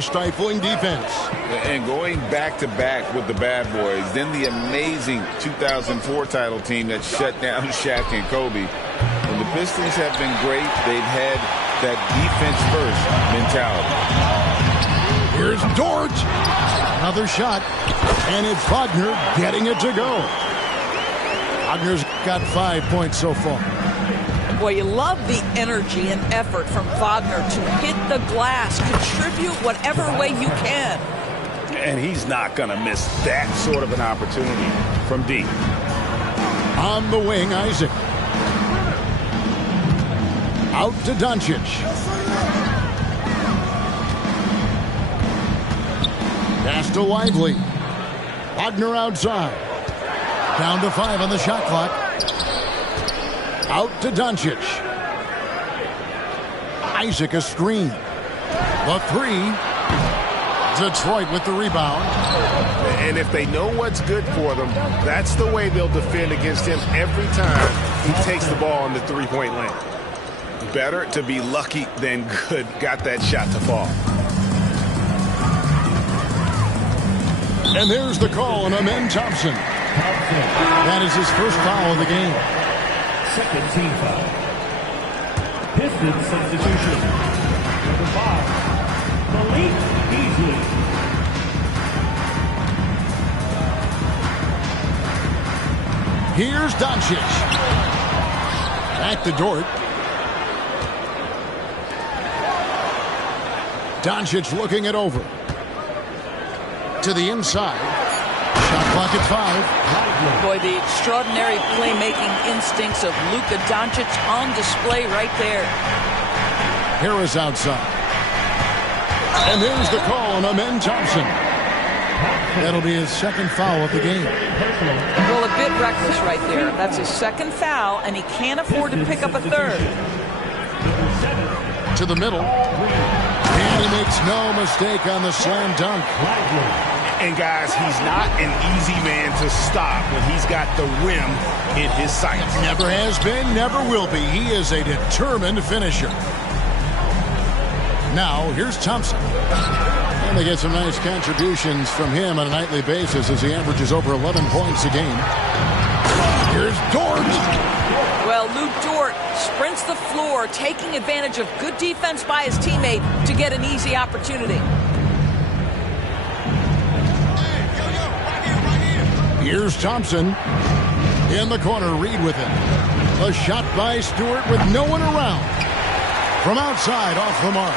stifling defense. And going back-to-back with the bad boys, then the amazing 2004 title team that shut down Shaq and Kobe. And the Pistons have been great. They've had that defense-first mentality. Here's Dort. Another shot. And it's Wagner getting it to go. Wagner's got 5 points so far. Boy, you love the energy and effort from Wagner to hit the glass, contribute whatever way you can. And he's not going to miss that sort of an opportunity from deep. On the wing, Isaac. Out to Doncic. Pass to Lively. Wagner outside. Down to 5 on the shot clock. Out to Doncic. Isaac a screen. The 3. Detroit with the rebound. And if they know what's good for them, that's the way they'll defend against him every time he takes the ball in the three-point lane. Better to be lucky than good. Got that shot to fall. And there's the call on Amen Thompson. That is his first foul of the game. Second team foul. Pistons substitution. Number 5, Malik Beasley. Here's Doncic. Back to Dort. Doncic looking it over. To the inside. Shot clock at 5. Boy, the extraordinary playmaking instincts of Luka Doncic on display right there. Harris outside. And there's the call on Amen Thompson. That'll be his second foul of the game. Well, a bit reckless right there. That's his second foul, and he can't afford to pick up a third. To the middle. And he makes no mistake on the slam dunk. And guys, he's not an easy man to stop when he's got the rim in his sights. Never has been, never will be. He is a determined finisher. Now, here's Thompson. And they get some nice contributions from him on a nightly basis as he averages over 11 points a game. Here's Dort. Well, Lou Dort sprints the floor, taking advantage of good defense by his teammate to get an easy opportunity. Here's Thompson. In the corner, Reed with it. A shot by Stewart with no one around. From outside, off the mark.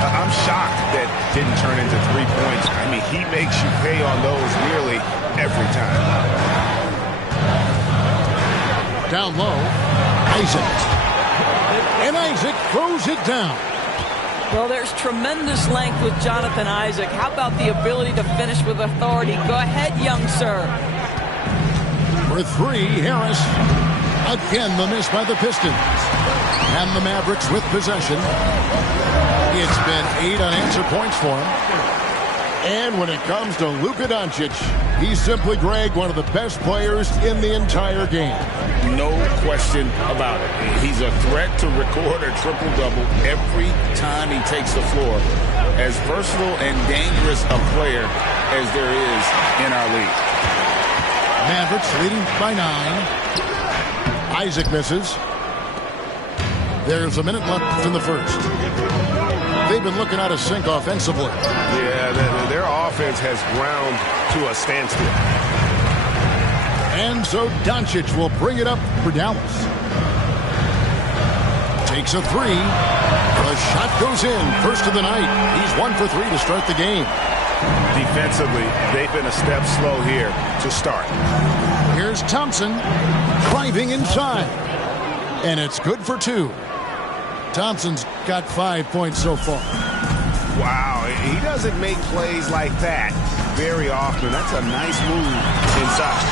I'm shocked that didn't turn into 3 points. I mean, he makes you pay on those nearly every time. Down low, Isaac. And Isaac throws it down. Well, there's tremendous length with Jonathan Isaac. How about the ability to finish with authority? Go ahead, young sir. For 3, Harris. Again, the miss by the Pistons. And the Mavericks with possession. It's been 8 unanswered points for him. And when it comes to Luka Doncic, he's simply, Greg, one of the best players in the entire game. No question about it. He's a threat to record a triple-double every time he takes the floor. As versatile and dangerous a player as there is in our league. Mavericks leading by 9. Isaac misses. There's a minute left in the first. They've been looking out of sync offensively. Yeah, their offense has ground to a standstill. And so Doncic will bring it up for Dallas. Takes a 3. The shot goes in. First of the night. He's 1 for 3 to start the game. Defensively, they've been a step slow here to start. Here's Thompson driving inside. And it's good for 2. Thompson's got 5 points so far. Wow, he doesn't make plays like that very often. That's a nice move inside.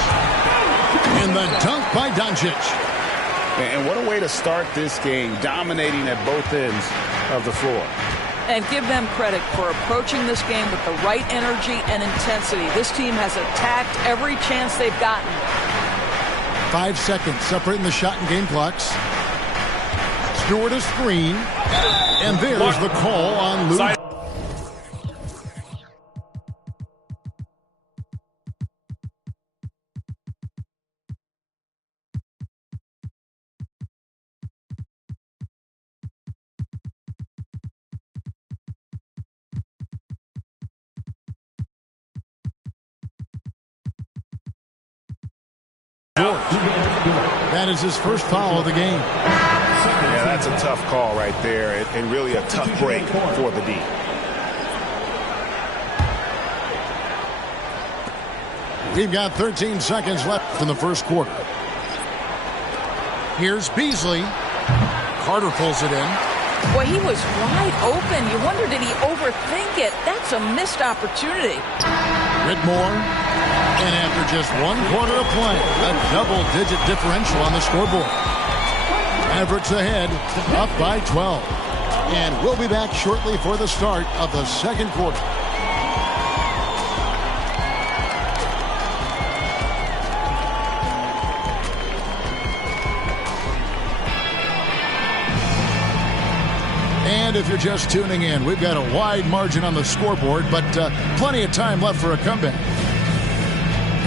And the dunk by Doncic. And what a way to start this game, dominating at both ends of the floor. And give them credit for approaching this game with the right energy and intensity. This team has attacked every chance they've gotten. 5 seconds separating the shot and game clocks. Stewart a screen. And there's the call on Lou. That is his first foul of the game. Yeah, that's a tough call right there, and really a tough break for the D. We've got 13 seconds left in the first quarter. Here's Beasley. Carter pulls it in. Boy, he was wide open. You wonder, did he overthink it? That's a missed opportunity. Whitmore. And after just 1 quarter of play, a double-digit differential on the scoreboard. Mavericks ahead, up by 12. And we'll be back shortly for the start of the second quarter. And if you're just tuning in, we've got a wide margin on the scoreboard, but plenty of time left for a comeback.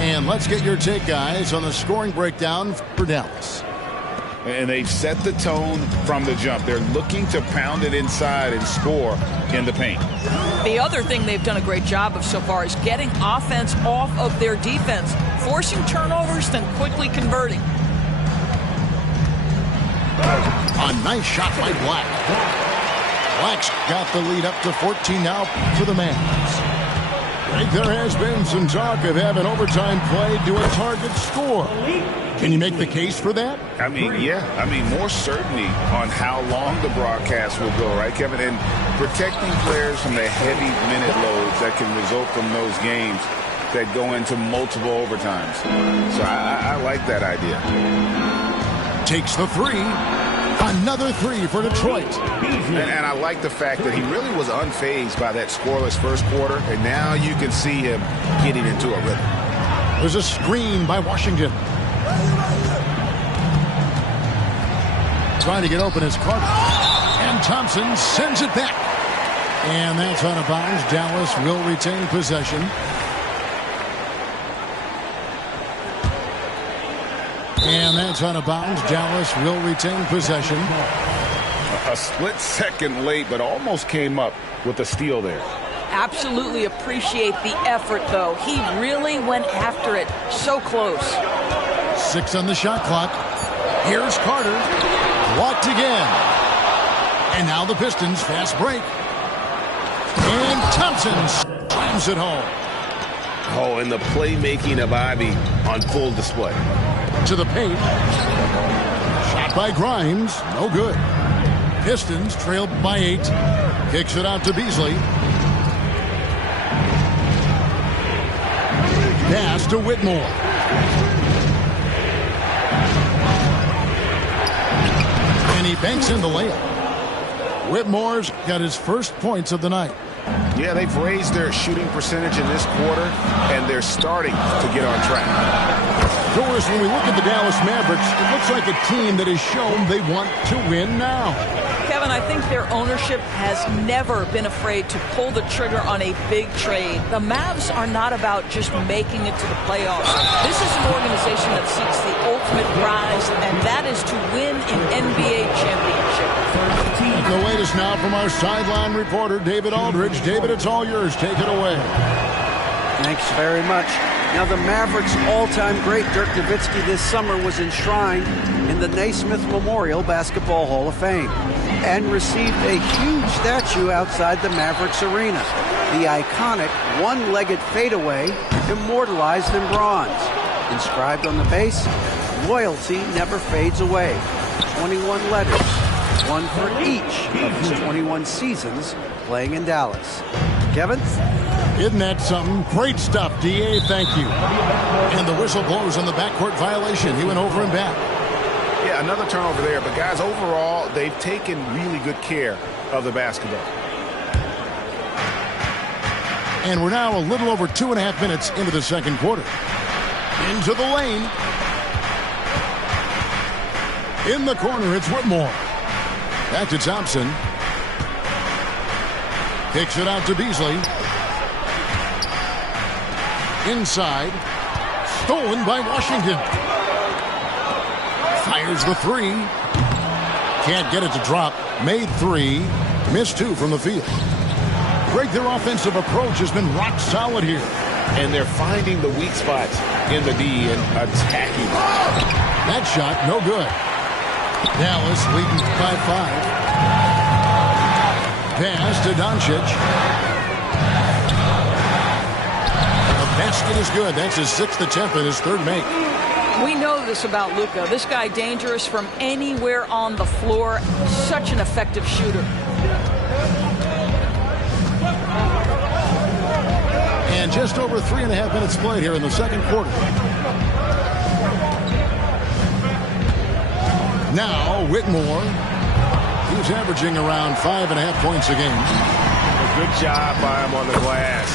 And let's get your take, guys, on the scoring breakdown for Dallas. And they've set the tone from the jump. They're looking to pound it inside and score in the paint. The other thing they've done a great job of so far is getting offense off of their defense, forcing turnovers, then quickly converting. A nice shot by Black. Black's got the lead up to 14 now for the Mavs. I think there has been some talk of having overtime play to a target score. Can you make the case for that? I mean, yeah. I mean, more certainty on how long the broadcast will go, right, Kevin? And protecting players from the heavy minute loads that can result from those games that go into multiple overtimes. So I like that idea. Takes the three. Another three for Detroit. And I like the fact that he really was unfazed by that scoreless first quarter, and now you can see him getting into a rhythm. There's a screen by Washington. Trying to get open is Carter. And Thompson sends it back. And that's out of bounds. Dallas will retain possession. And that's out of bounds. Dallas will retain possession. A split second late, but almost came up with a steal there. Absolutely appreciate the effort, though. He really went after it. So close. 6 on the shot clock. Here's Carter. Blocked again. And now the Pistons fast break. And Thompson slams it home. Oh, and the playmaking of Ivy on full display. To the paint. Shot by Grimes. No good. Pistons trailed by 8. Kicks it out to Beasley. Pass to Whitmore. And he banks in the layup. Whitmore's got his first points of the night. Yeah, they've raised their shooting percentage in this quarter, and they're starting to get on track. Doris, when we look at the Dallas Mavericks, it looks like a team that has shown they want to win now. Kevin, I think their ownership has never been afraid to pull the trigger on a big trade. The Mavs are not about just making it to the playoffs. This is an organization that seeks the ultimate prize, and that is to win an NBA championship. The latest now from our sideline reporter, David Aldridge. David, it's all yours. Take it away. Thanks very much. Now, the Mavericks' all-time great Dirk Nowitzki this summer was enshrined in the Naismith Memorial Basketball Hall of Fame and received a huge statue outside the Mavericks arena. The iconic one-legged fadeaway immortalized in bronze. Inscribed on the base, loyalty never fades away. 21 letters, one for each of his 21 seasons playing in Dallas. Kevin? Isn't that something? Great stuff, D.A. Thank you. And the whistle blows on the backcourt violation. He went over and back. Yeah, another turnover there. But, guys, overall, they've taken really good care of the basketball. And we're now a little over 2.5 minutes into the second quarter. Into the lane. In the corner, it's Whitmore. Back to Thompson. Kicks it out to Beasley. Inside. Stolen by Washington. Fires the three. Can't get it to drop. Made 3. Missed 2 from the field. Greg, their offensive approach has been rock solid here. and they're finding the weak spots in the D and attacking. That shot, no good. Dallas leading by 5. Pass to Doncic. The basket is good. That's his 6th attempt and his 3rd make. We know this about Luka. This guy dangerous from anywhere on the floor. Such an effective shooter. And just over 3.5 minutes played here in the 2nd quarter. Now Whitmore. He's averaging around 5.5 points a game. A good job by him on the glass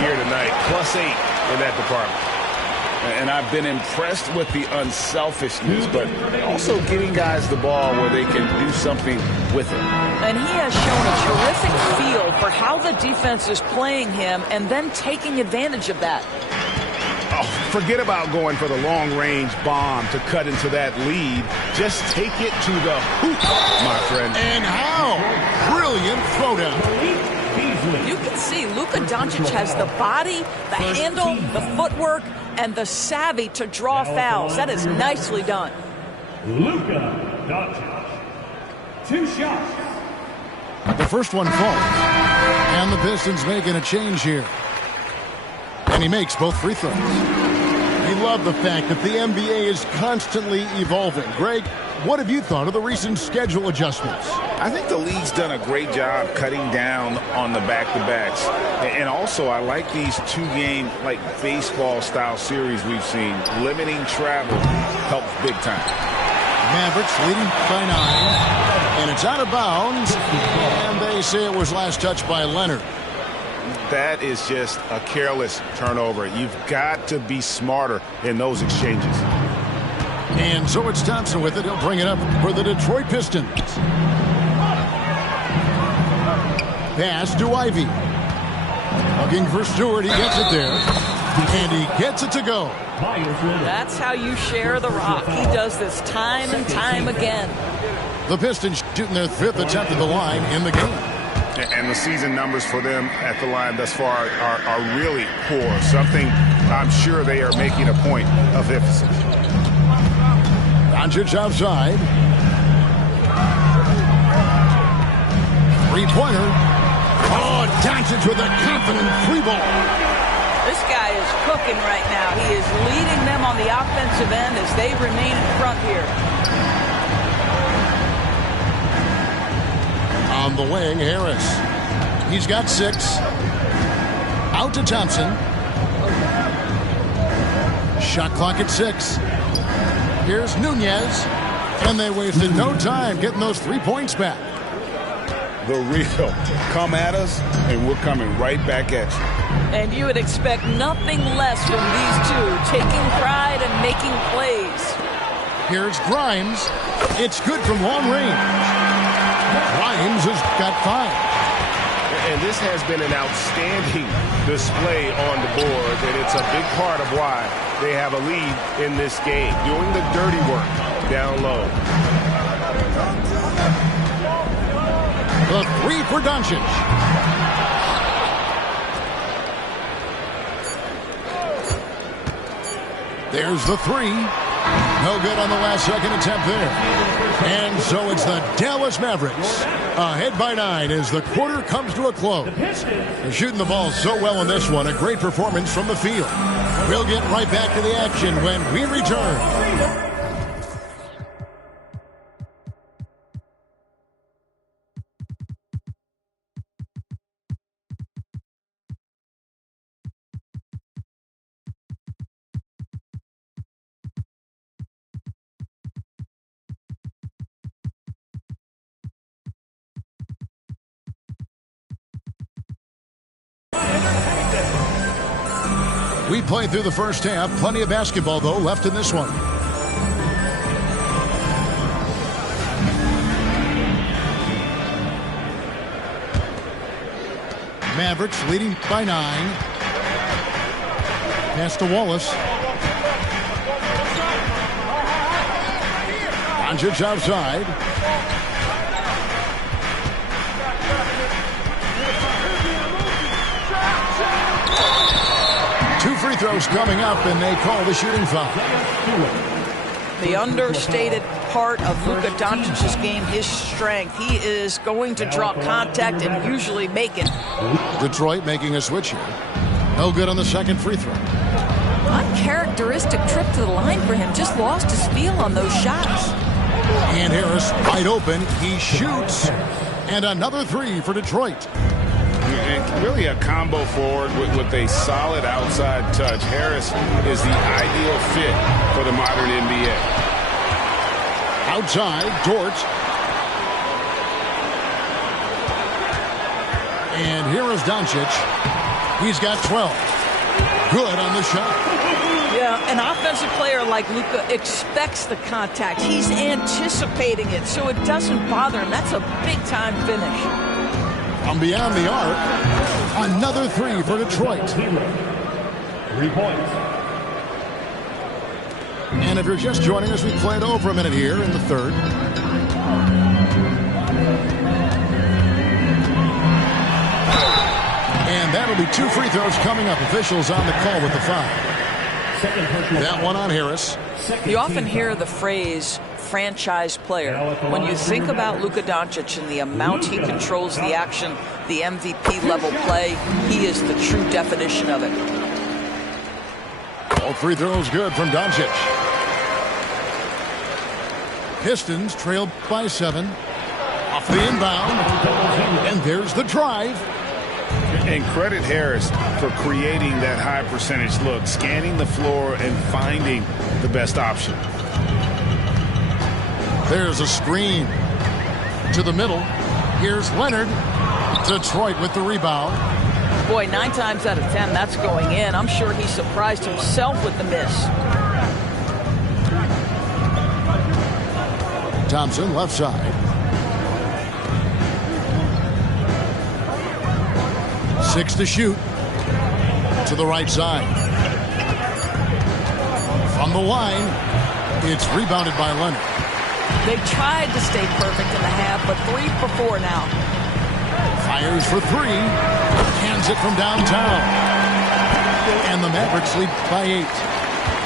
here tonight. +8 in that department. And I've been impressed with the unselfishness, but also getting guys the ball where they can do something with it. And he has shown a terrific feel for how the defense is playing him and then taking advantage of that. Oh, forget about going for the long-range bomb to cut into that lead. Just take it to the hoop, my friend. And how? Brilliant throwdown. You can see Luka Doncic has the body, the handle, the footwork, and the savvy to draw fouls. That is nicely done. Luka Doncic. 2 shots. The first one falls. And the Pistons making a change here. And he makes both free throws. We love the fact that the NBA is constantly evolving. Greg, what have you thought of the recent schedule adjustments? I think the league's done a great job cutting down on the back-to-backs. And also, I like these 2-game, like, baseball-style series we've seen. Limiting travel helps big time. Mavericks leading by 9. And it's out of bounds. And they say it was last touched by Leonard. That is just a careless turnover. You've got to be smarter in those exchanges. And so it's Thompson with it. He'll bring it up for the Detroit Pistons. Pass to Ivy. Looking for Stewart. He gets it there. And he gets it to go. That's how you share the rock. He does this time and time again. The Pistons shooting their 5th attempt at the line in the game. And the season numbers for them at the line thus far are really poor. Something I'm sure they are making a point of emphasis. Doncic outside. 3-pointer. Oh, Doncic with a confident 3-ball. This guy is cooking right now. He is leading them on the offensive end as they remain in front here. On the wing, Harris. He's got 6. Out to Thompson. Shot clock at 6. Here's Nunez. And they wasted no time getting those 3 points back. The real. Come at us, and we're coming right back at you. And you would expect nothing less from these two, taking pride and making plays. Here's Grimes. It's good from long range. Grimes has got 5. And this has been an outstanding display on the board, and it's a big part of why they have a lead in this game, doing the dirty work down low. The 3 for Doncic. There's the 3. No good on the last second attempt there. And so it's the Dallas Mavericks ahead by 9 as the quarter comes to a close. They're shooting the ball so well in this one. A great performance from the field. We'll get right back to the action when we return. We played through the first half. Plenty of basketball, though, left in this one. Mavericks leading by 9. Pass to Wallace. Doncic outside. throws coming up, and they call the shooting foul. The understated part of Luka Doncic's game, his strength. He is going to draw contact and usually make it. Detroit making a switch here. No good on the second free throw. Uncharacteristic trip to the line for him. Just lost his feel on those shots. And Harris wide open. He shoots. And another three for Detroit. And really a combo forward with a solid outside touch. Harris is the ideal fit for the modern NBA. Outside, Dort. And here is Doncic. He's got 12. Good on the shot. Yeah, an offensive player like Luka expects the contact. He's anticipating it, so it doesn't bother him. That's a big-time finish. From beyond the arc, another three for Detroit. 3 points. And if you're just joining us, we played over a minute here in the third. And that'll be 2 free throws coming up. Officials on the call with the foul. That one on Harris. You often hear the phrase franchise player. When you think about Luka Doncic and the amount he controls the action, the MVP level play, he is the true definition of it. All free throws good from Doncic. Pistons trailed by 7. Off the inbound. And there's the drive. And credit Harris for creating that high percentage look, scanning the floor and finding the best option. There's a screen to the middle. Here's Leonard. Detroit with the rebound. Boy, 9 times out of 10, that's going in. I'm sure he surprised himself with the miss. Thompson, left side. 6 to shoot. To the right side. From the line, it's rebounded by Leonard. They've tried to stay perfect in the half, but 3 for 4 now. Fires for 3. Hands it from downtown. And the Mavericks lead by 8.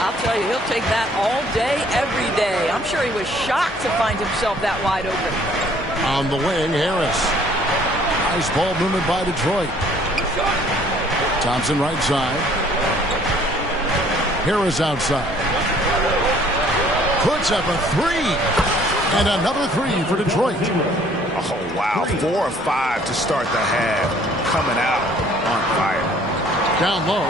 I'll tell you, he'll take that all day, every day. I'm sure he was shocked to find himself that wide open. On the wing, Harris. Nice ball movement by Detroit. Thompson right side. Harris outside. Puts up a 3. And another 3 for Detroit. Oh, wow. 4 of 5 to start the half. Coming out on fire. Down low.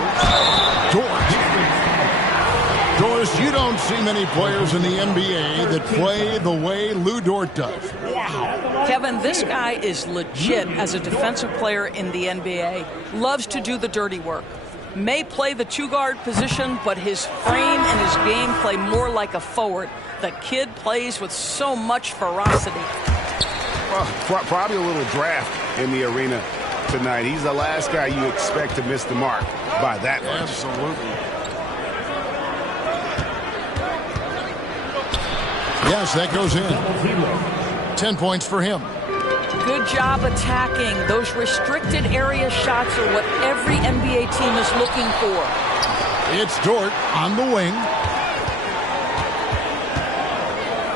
Doris, you don't see many players in the NBA that play the way Lou Dort does. Wow. Kevin, this guy is legit as a defensive player in the NBA. Loves to do the dirty work. May play the 2-guard position, but his frame and his game play more like a forward. The kid plays with so much ferocity. Well, probably a little draft in the arena tonight. He's the last guy you expect to miss the mark by that much. Absolutely. Yes, that goes in. 10 points for him. Good job attacking. Those restricted area shots are what every NBA team is looking for. It's Dort on the wing.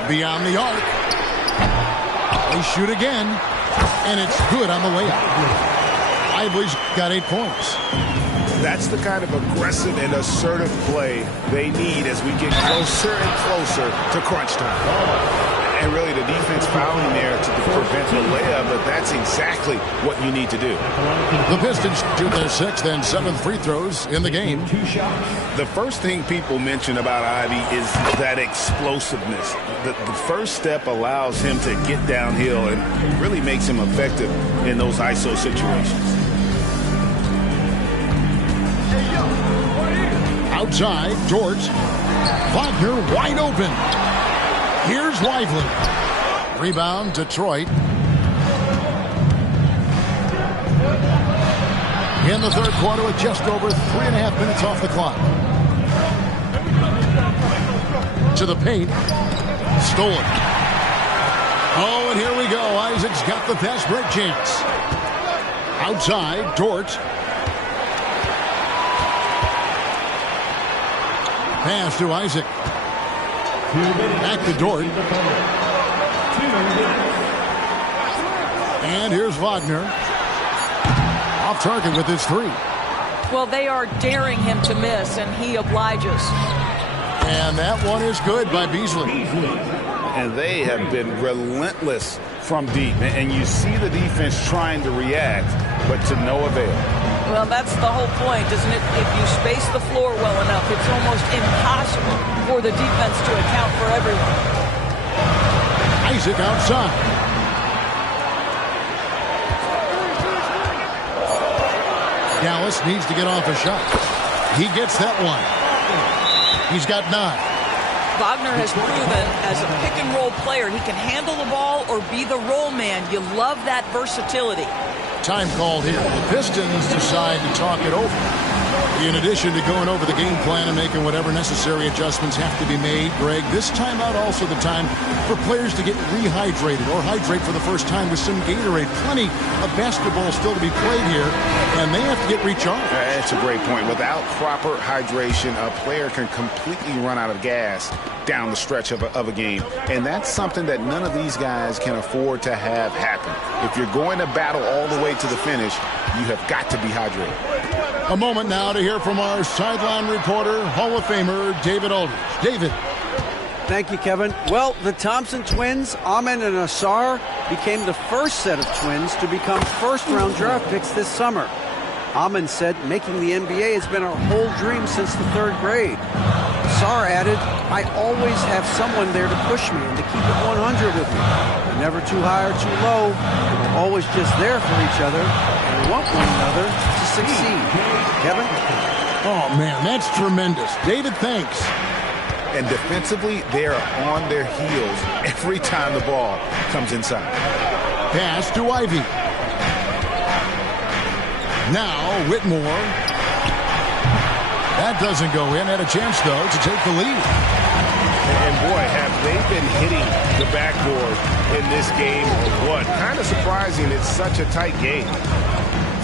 Beyond the arc. They shoot again. And it's good on the layup. Lively's got 8 points. That's the kind of aggressive and assertive play they need as we get closer and closer to crunch time. And really, the defense fouling there to prevent the layup, but that's exactly what you need to do. The Pistons shoot their 6th and 7th free throws in the game. 2 shots. The first thing people mention about Ivy is that explosiveness. The first step allows him to get downhill and really makes him effective in those ISO situations. Outside, Dort. Wagner wide open. Here's Lively. Rebound, Detroit. In the third quarter with just over 3.5 minutes off the clock. To the paint. Stolen. Oh, and here we go. Isaac's got the fast break chance. Outside, Dort. Pass to Isaac. Back to Dort. And here's Wagner. Off target with his three. Well, they are daring him to miss, and he obliges. And that one is good by Beasley. And they have been relentless from deep. And you see the defense trying to react, but to no avail. Well, that's the whole point, isn't it? If you space the floor well enough, it's almost impossible for the defense to account for everyone. Isaac outside. Dallas needs to get off a shot. He gets that one. He's got 9. Wagner has proven as a pick-and-roll player he can handle the ball or be the roll man. You love that versatility. Time called here. The Pistons decide to talk it over. In addition to going over the game plan and making whatever necessary adjustments have to be made, Greg, this timeout also the time for players to get rehydrated or hydrate for the first time with some Gatorade. Plenty of basketball still to be played here, and they have to get recharged. That's a great point. Without proper hydration, a player can completely run out of gas down the stretch of a game. And that's something that none of these guys can afford to have happen. If you're going to battle all the way to the finish, you have got to be hydrated. A moment now to hear from our sideline reporter, Hall of Famer David Aldridge. David. Thank you, Kevin. Well, the Thompson twins, Amen and Asar, became the first set of twins to become first-round draft picks this summer. Amen said making the NBA has been our whole dream since the 3rd grade. Asar added, I always have someone there to push me and to keep it 100 with me. We're never too high or too low. We're always just there for each other and want one another to succeed. Kevin? Oh, man, that's tremendous. David, thanks. And defensively, they are on their heels every time the ball comes inside. Pass to Ivy. Now, Whitmore. That doesn't go in. Had a chance, though, to take the lead. And, boy, have they been hitting the backboard in this game or what? Kind of surprising it's such a tight game.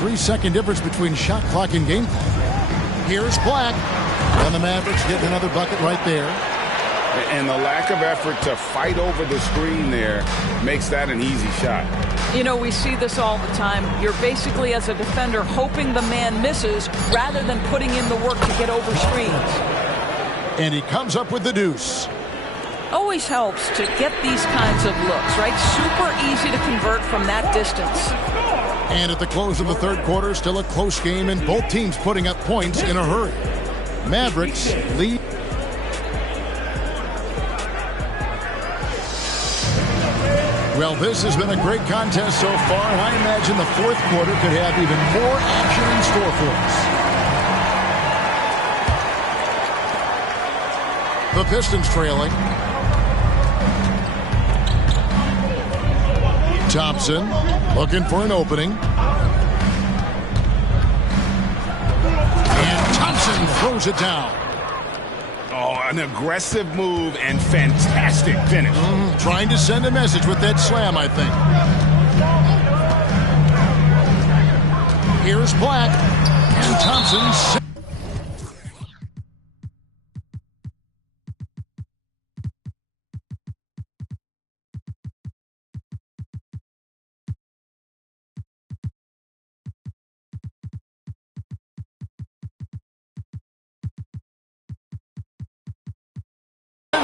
3-second difference between shot clock and game clock. Here's Black. And the Mavericks getting another bucket right there. And the lack of effort to fight over the screen there makes that an easy shot. You know, we see this all the time. You're basically, as a defender, hoping the man misses rather than putting in the work to get over screens. And he comes up with the deuce. Always helps to get these kinds of looks, right? Super easy to convert from that distance. And at the close of the 3rd quarter, still a close game, and both teams putting up points in a hurry. Mavericks lead. Well, this has been a great contest so far, and I imagine the 4th quarter could have even more action in store for us. The Pistons trailing. Thompson looking for an opening. And Thompson throws it down. Oh, an aggressive move and fantastic finish. Trying to send a message with that slam, I think. Here's Black. And Thompson.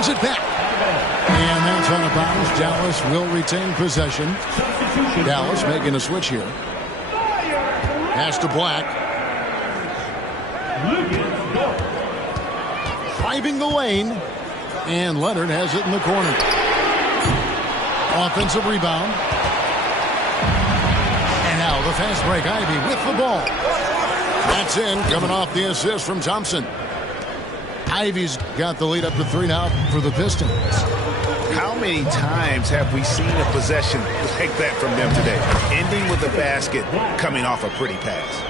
It back. And that's on a bounce. Dallas will retain possession. Dallas making a switch here. Pass to Black. Driving the lane. And Leonard has it in the corner. Offensive rebound. And now the fast break. Ivy with the ball. That's in. Coming off the assist from Thompson. Ivy's got the lead up to 3 now for the Pistons. How many times have we seen a possession like that from them today? Ending with a basket, coming off a pretty pass.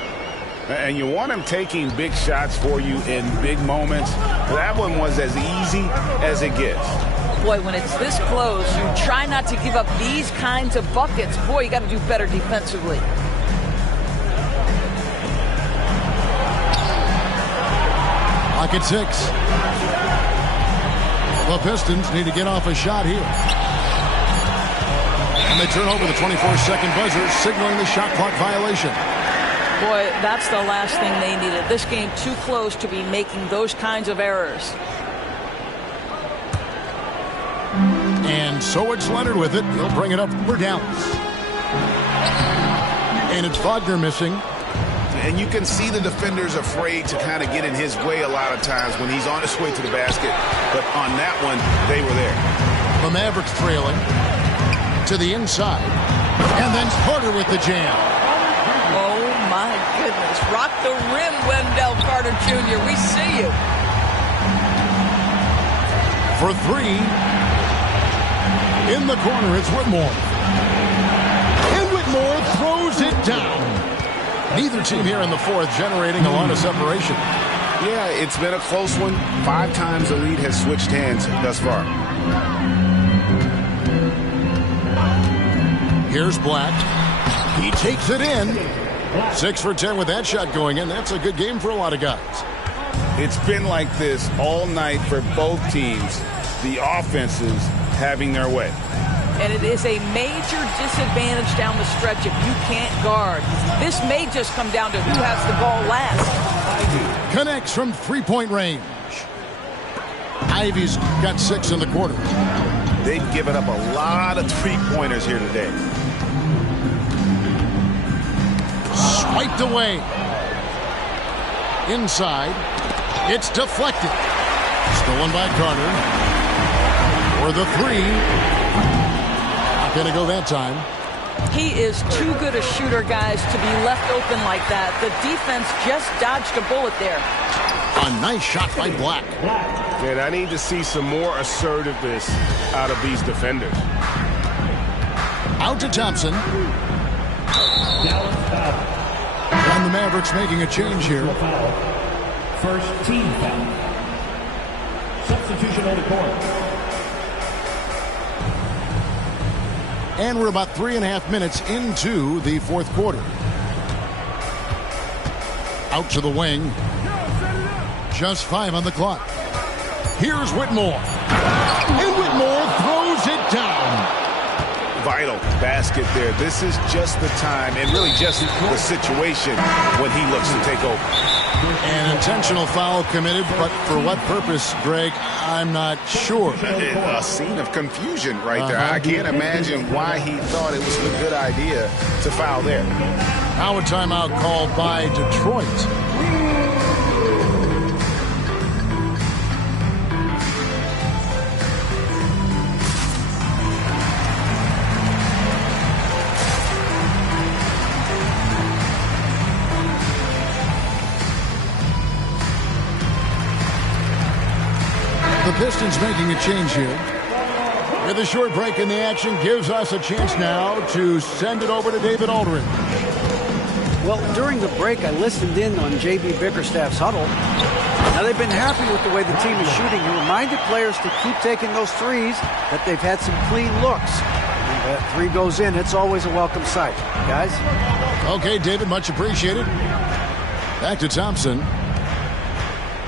And you want him taking big shots for you in big moments. That one was as easy as it gets. Boy, when it's this close, you try not to give up these kinds of buckets. Boy, you got to do better defensively. Lock at 6. The Pistons need to get off a shot here. And they turn over the 24-second buzzer, signaling the shot clock violation. Boy, that's the last thing they needed. This game too close to be making those kinds of errors. And so it's Leonard with it. He'll bring it up for Dallas. And it's Wagner missing. And you can see the defenders afraid to kind of get in his way a lot of times when he's on his way to the basket. But on that one, they were there. The Mavericks trailing to the inside. And then Carter with the jam. Oh, my goodness. Rock the rim, Wendell Carter Jr. We see you. For three. In the corner, it's Whitmore. And Whitmore throws it down. Neither team here in the fourth generating a lot of separation. Yeah, it's been a close one. 5 times the lead has switched hands thus far. Here's Black. He takes it in. 6 for 10 with that shot going in. That's a good game for a lot of guys. It's been like this all night for both teams. The offenses having their way. And it is a major disadvantage down the stretch if you can't guard. This may just come down to who has the ball last. Connects from three-point range. Ivy's got 6 in the quarter. They've given up a lot of three-pointers here today. Swiped away. Inside. It's deflected. Stolen by Carter. For the three. Not going to go that time. He is too good a shooter, guys, to be left open like that. The defense just dodged a bullet there. A nice shot by Black. And I need to see some more assertiveness out of these defenders. Out to Thompson. And the Mavericks making a change here. First team foul. Substitution on the court. And we're about 3.5 minutes into the fourth quarter. Out to the wing. Just 5 on the clock. Here's Whitmore. And Whitmore throws it down. Vital basket there. This is just the time and really just the situation when he looks to take over. An intentional foul committed, but for what purpose, Greg, I'm not sure. A scene of confusion right there. I can't imagine why he thought it was a good idea to foul there. Now a timeout called by Detroit. The Pistons making a change here. With a short break in the action gives us a chance now to send it over to David Aldridge. Well, during the break, I listened in on J.B. Bickerstaff's huddle. Now, they've been happy with the way the team is shooting. He reminded players to keep taking those threes, that they've had some clean looks. When that three goes in, it's always a welcome sight. Guys? Okay, David, much appreciated. Back to Thompson.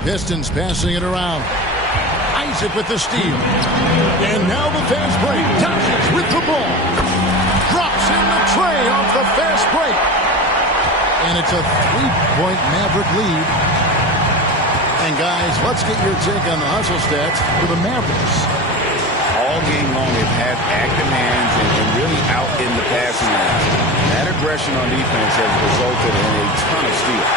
Pistons passing it around. Isaac with the steal. And now the fast break. Doncic with the ball. Drops in the tray off the fast break. And it's a 3-point Maverick lead. And guys, let's get your take on the hustle stats for the Mavericks. All game long, they've had active hands and really out in the passing lanes. That aggression on defense has resulted in a ton of steals.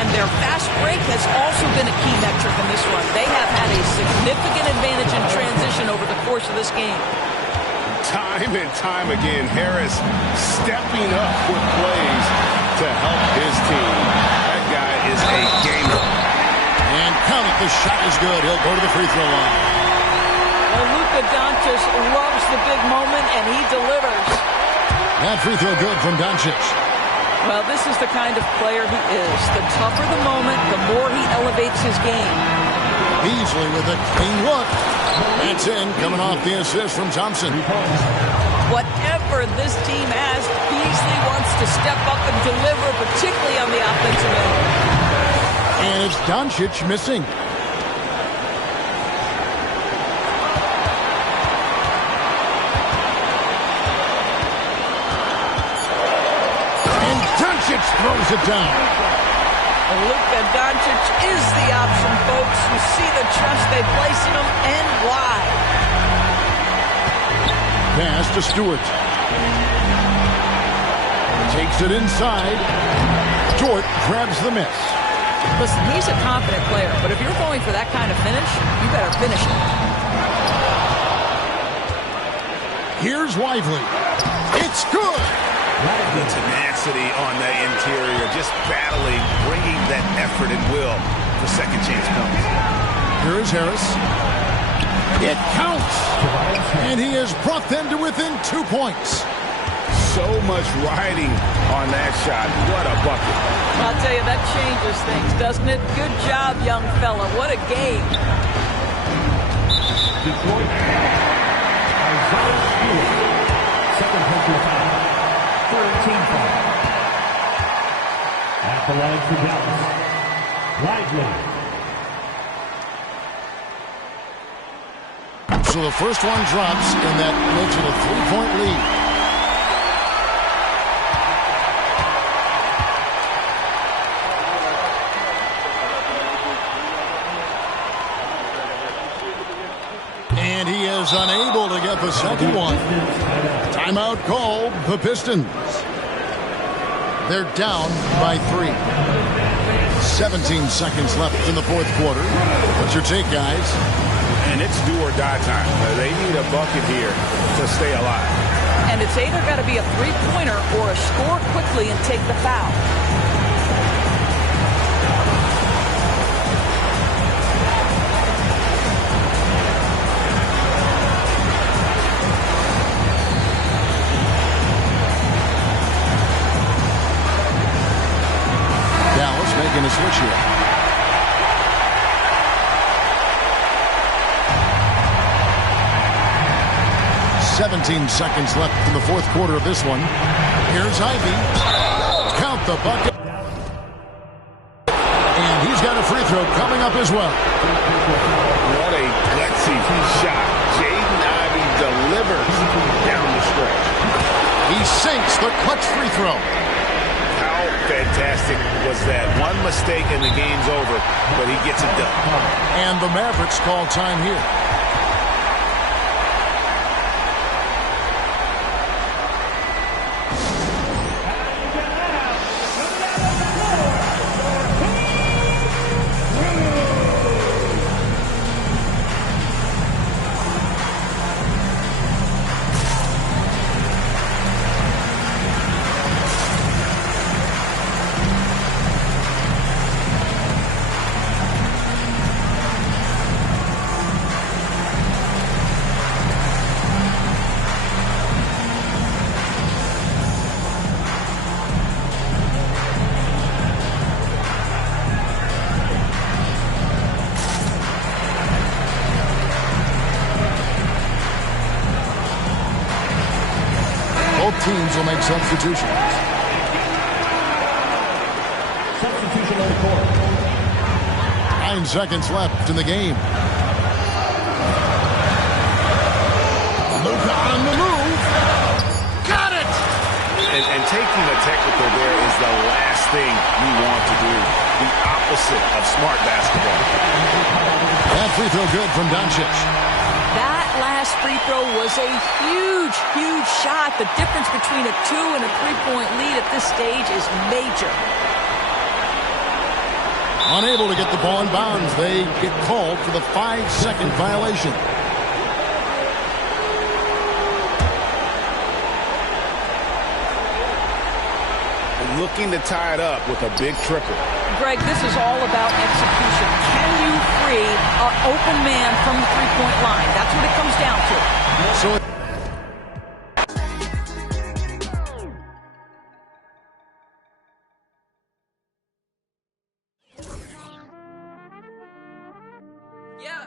And their fast break has also been a key metric in this one. They have had a significant advantage in transition over the course of this game. Time and time again, Harris stepping up with plays to help his team. That guy is a gamer. And count it, the shot is good. He'll go to the free throw line. Well, Luka Doncic loves the big moment, and he delivers. That free throw good from Doncic. Well, this is the kind of player he is. The tougher the moment, the more he elevates his game. Beasley with a clean look. That's in, coming off the assist from Thompson. Whatever this team has, Beasley wants to step up and deliver, particularly on the offensive end. And it's Doncic missing. lays it down. Luka Doncic is the option, folks. You see the trust they place in him and why. Pass to Stewart. Takes it inside. Dort grabs the miss. Listen, he's a confident player, but if you're going for that kind of finish, you better finish it. Here's Lively. It's good. The tenacity on the interior, just battling, bringing that effort and will for second chance points. Here is Harris. It counts. And he has brought them to within 2 points. So much riding on that shot. What a bucket. I'll tell you, that changes things, doesn't it? Good job, young fella. What a game. Detroit. Isaiah Stewart. Second personal foul. Third team foul. At the line for Dallas. Lively. So the first one drops, and that makes it a 3-point lead. And he is unable to get the second one. Timeout called the Pistons. They're down by 3. 17 seconds left in the fourth quarter. What's your take, guys? And it's do or die time. They need a bucket here to stay alive. And it's either got to be a three-pointer or a score quickly and take the foul. Dallas making a switch here. "17 seconds left in the fourth quarter of this one. Here's Ivy. Count the bucket. And he's got a free throw coming up as well. What a gutsy shot. Jaden Ivey delivers down the stretch. He sinks the clutch free throw. How fantastic was that? One mistake and the game's over, but he gets it done. And the Mavericks call time here. Both teams will make substitutions. Substitution on the court. 9 seconds left in the game. Luka on the move. Got it! And taking a technical there is the last thing you want to do. The opposite of smart basketball. That free throw good from Doncic. That last free throw was a huge, huge shot. The difference between a 2 and a 3-point lead at this stage is major. Unable to get the ball in bounds. They get called for the 5-second violation. Looking to tie it up with a big triple. Greg, this is all about execution. Can you free an open man from the three-point line? That's what it comes down to. So Yeah.